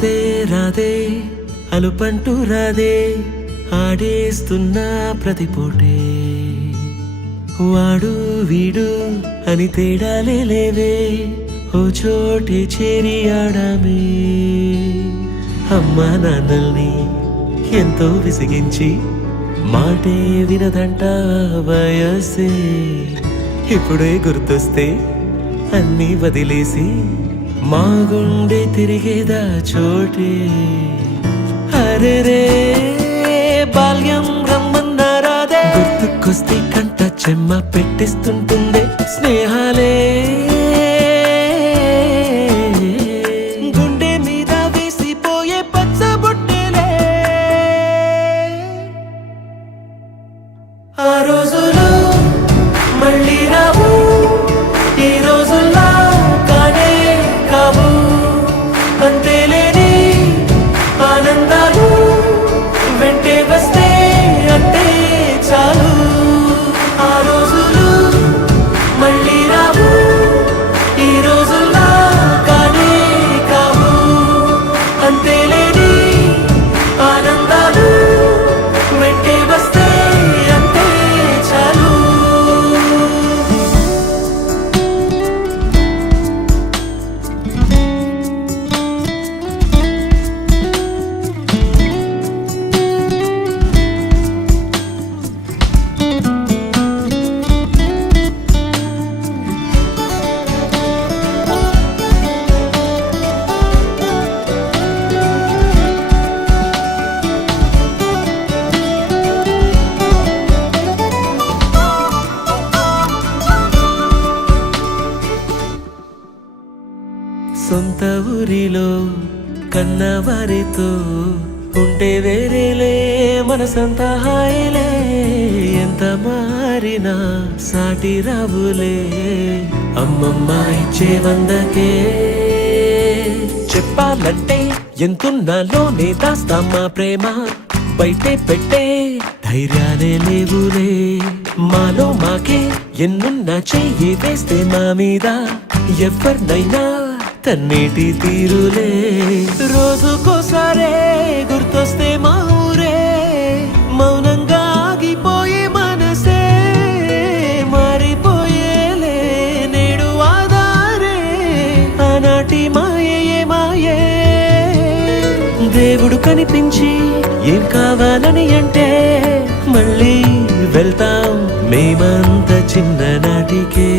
రాధే రాధే అలుపంటూ రాధే ఆడేస్తున్నా ప్రతిపోటే వాడు వీడు అని తేడాలే లేవే ఓ చోటే చేరి ఆడామే అమ్మా నాన్నల్ని ఎంతో విసిగించి మాటే వినదంట వయసే ఇప్పుడే గుర్తొస్తే అన్నీ వదిలేసి మా గుండె తిరిగేదా చోటే అరే రే బాల్యం రమ్మన్నారాదే గుర్తుకొస్తే కంట చెమ్మ పెట్టిస్తుంటుందే స్నేహాలే గుండె మీద వేసిపోయే పచ్చబొట్టెలే ఆ రోజులు మళ్ళీ రావు ఈ రోజుల్లా కానే కావు అంతేలేని ఆనందాలు వెంటే వస్తే అంటే చాలు ఆ రోజులు మళ్ళీ రావు ఈ రోజుల్లా కానే కావు అంతేలేని ఆనందాలు వెంటే వస్తే అంటే చాలు సొంత ఊరిలో కన్నవారితో ఉంటే వేరేలే మనసంత హాయిలే ఎంత మారినా సాటి రావులే అమ్మమ్మ ఇచ్చే వందకే చెప్పాలంటే ఎంతున్నాలోనే దాస్తామా ప్రేమ బయటే పెట్టే ధైర్యాలే లేవులే మాలో మాకే ఎన్నున్నా చెయ్యి వేస్తే మా మీద ఎవరినైనా తన్నేటి తీరులే రోజుకోసారే గుర్తొస్తే మా ఊరే మౌనంగా ఆగిపోయే మనసే మారిపోయేలే నేడు ఆధారే ఆనాటి మాయే మాయే దేవుడు కనిపించి ఏం కావాలని అంటే మళ్ళీ వెళ్తాం మేమంత చిన్ననాటికే